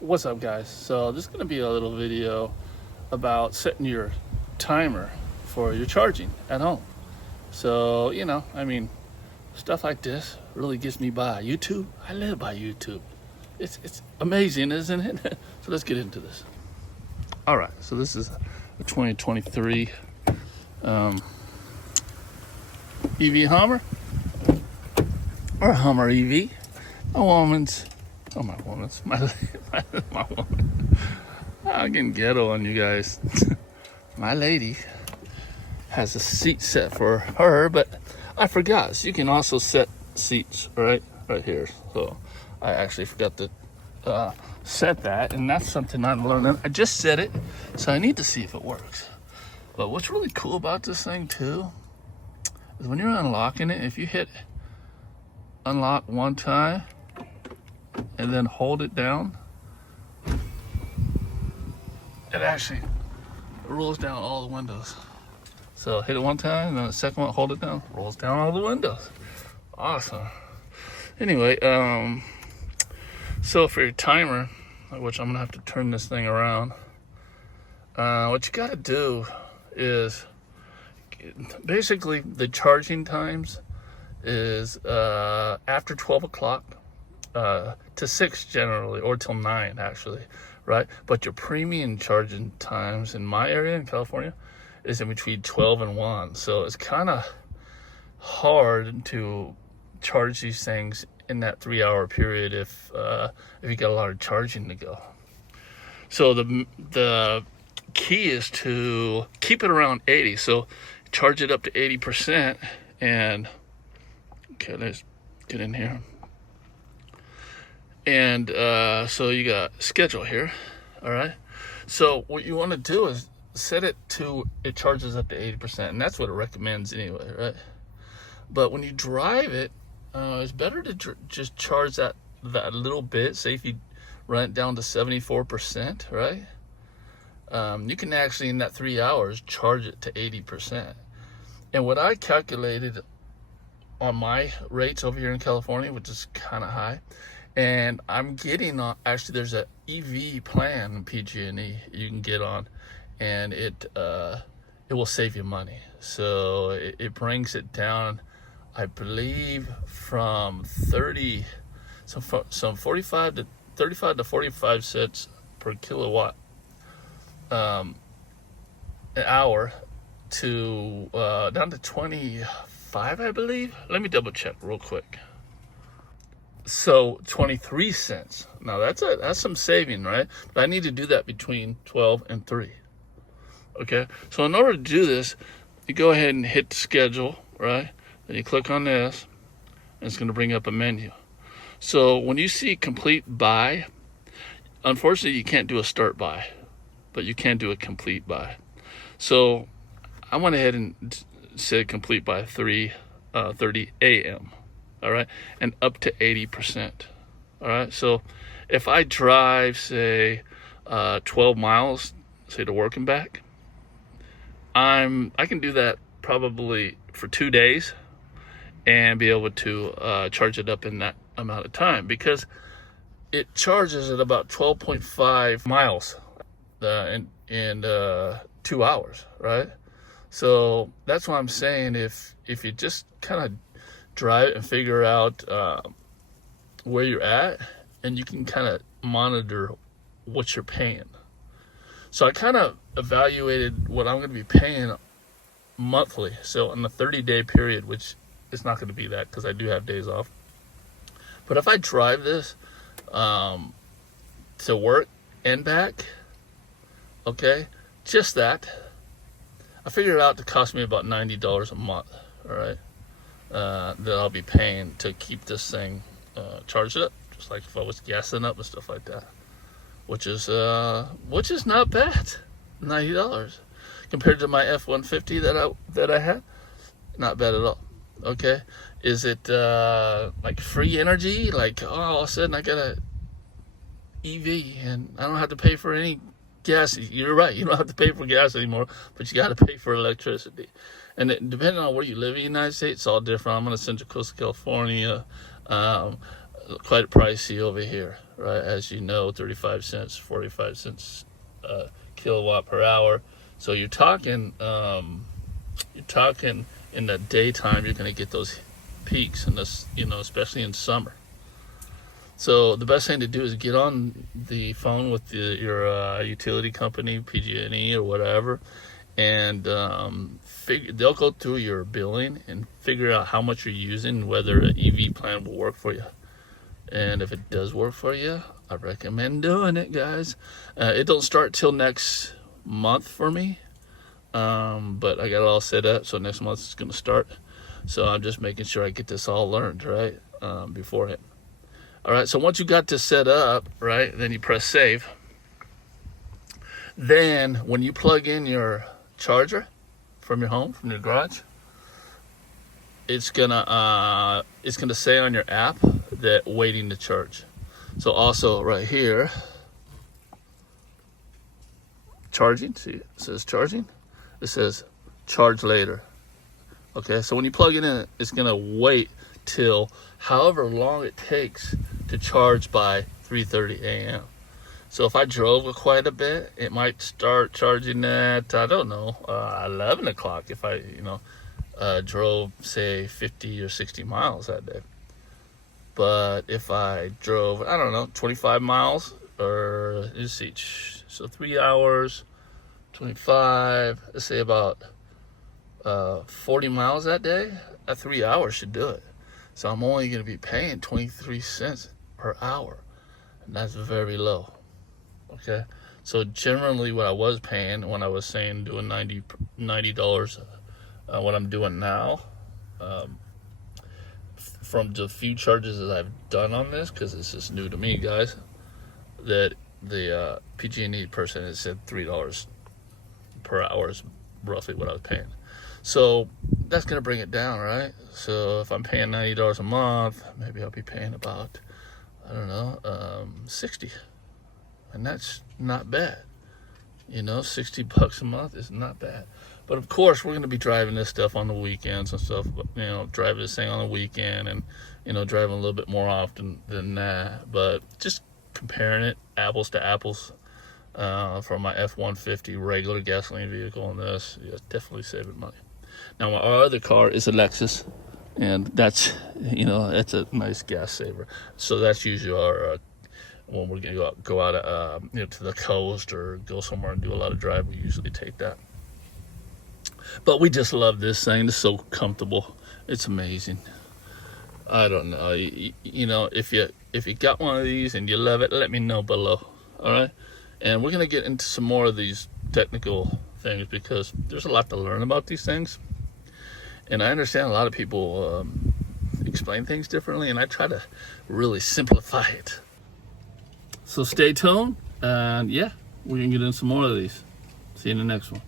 What's up, guys? So this is going to be a little video about setting your timer for your charging at home. So, stuff like this really gets me by. YouTube, I live by YouTube. It's amazing, isn't it? So let's get into this. All right, so this is a 2023 EV Hummer, or Hummer EV. My woman. I'm getting ghetto on you guys. My lady has a seat set for her, but I forgot. So you can also set seats right here. So I actually forgot to set that, and that's something I'm learning. I just set it, so I need to see if it works. But what's really cool about this thing too is when you're unlocking it, if you hit unlock one time and then hold it down, it actually rolls down all the windows. So hit it one time, and then the second one, hold it down, rolls down all the windows. Awesome. Anyway, so for your timer, which I'm gonna have to turn this thing around, what you gotta do is, basically the charging times is after 12 o'clock to 6 generally, or till 9 actually, right? But your premium charging times in my area in California is in between 12 and 1. So it's kind of hard to charge these things in that 3-hour period if you got a lot of charging to go. So the key is to keep it around 80. So charge it up to 80%, and okay, let's get in here. And so you got schedule here. All right, so what you want to do is set it to, it charges up to 80%, and that's what it recommends anyway, right? But when you drive it, it's better to just charge that little bit. Say if you run it down to 74%, right? You can actually, in that 3 hours, charge it to 80%. And what I calculated on my rates over here in California, which is kind of high, and I'm getting on, actually there's a EV plan in PG&E you can get on, and it will save you money. So it brings it down, I believe, from 45 to 35 to 45 cents per kilowatt an hour to down to 25, I believe. Let me double check real quick. So 23 cents. Now that's some saving, right? But I need to do that between 12 and 3. Okay, so in order to do this, you go ahead and hit the schedule, right? Then you click on this, and it's going to bring up a menu. So when you see complete buy, unfortunately you can't do a start buy, but you can do a complete buy. So I went ahead and said complete by 3:30 a.m. All right, and up to 80%. All right, so if I drive, say, 12 miles, say, to work and back, I can do that probably for 2 days and be able to charge it up in that amount of time, because it charges at about 12.5 miles in 2 hours, right? So that's what I'm saying. If you just kind of drive it and figure out where you're at, and you can kind of monitor what you're paying. So I kind of evaluated what I'm going to be paying monthly. So in the 30-day period, which it's not going to be that because I do have days off. But if I drive this to work and back, okay, just that, I figured it out to cost me about $90 a month, all right, that I'll be paying to keep this thing charged up, just like if I was gassing up and stuff like that, which is not bad. $90 compared to my F-150 that I had, not bad at all. Okay, is it like free energy? Like, oh, all of a sudden I got a EV and I don't have to pay for any gas. You're right, you don't have to pay for gas anymore, but you got to pay for electricity. And depending on where you live in the United States, it's all different. I'm on the Central Coast of California. quite pricey over here, right? As you know, 35 cents, 45 cents kilowatt per hour. So you're talking in the daytime, you're going to get those peaks, and this, especially in summer. So the best thing to do is get on the phone with your utility company, PG&E or whatever, and they'll go through your billing and figure out how much you're using, whether an EV plan will work for you. And if it does work for you, I recommend doing it, guys. It don't start till next month for me, but I got it all set up, so next month it's going to start. So I'm just making sure I get this all learned, right, beforehand. All right, so once you got this set up, right, then you press save. Then when you plug in your charger from your home, from your garage, it's gonna say on your app that waiting to charge. So also right here, charging, see, it says charging. It says charge later. Okay, so when you plug it in, it's gonna wait till however long it takes to charge by 3:30 a.m. So if I drove quite a bit, it might start charging at, I don't know, 11 o'clock if I, drove, say, 50 or 60 miles that day. But if I drove, I don't know, 25 miles, or let's see, so 3 hours, 25, let's say about 40 miles that day, 3 hours should do it. So I'm only going to be paying 23 cents per hour, and that's very low. Okay, so generally what I was paying when I was saying doing $90, what I'm doing now, from the few charges that I've done on this, because it's just new to me, guys, that the PG&E person has said $3 per hour is roughly what I was paying. So that's going to bring it down, right? So if I'm paying $90 a month, maybe I'll be paying about, I don't know, 60. And that's not bad. $60 a month is not bad. But of course, we're going to be driving this stuff on the weekends and stuff. But, driving this thing on the weekend and, driving a little bit more often than that. But just comparing it apples to apples for my F-150 regular gasoline vehicle and this, yeah, definitely saving money. Now, my other car is a Lexus, and that's, that's a nice gas saver. So that's usually our, when we're going to go out, to the coast or go somewhere and do a lot of driving, we usually take that. But we just love this thing. It's so comfortable. It's amazing. I don't know. If you got one of these and you love it, let me know below. All right? And we're going to get into some more of these technical things because there's a lot to learn about these things. And I understand a lot of people explain things differently, and I try to really simplify it. So stay tuned, and yeah, we can get in some more of these. See you in the next one.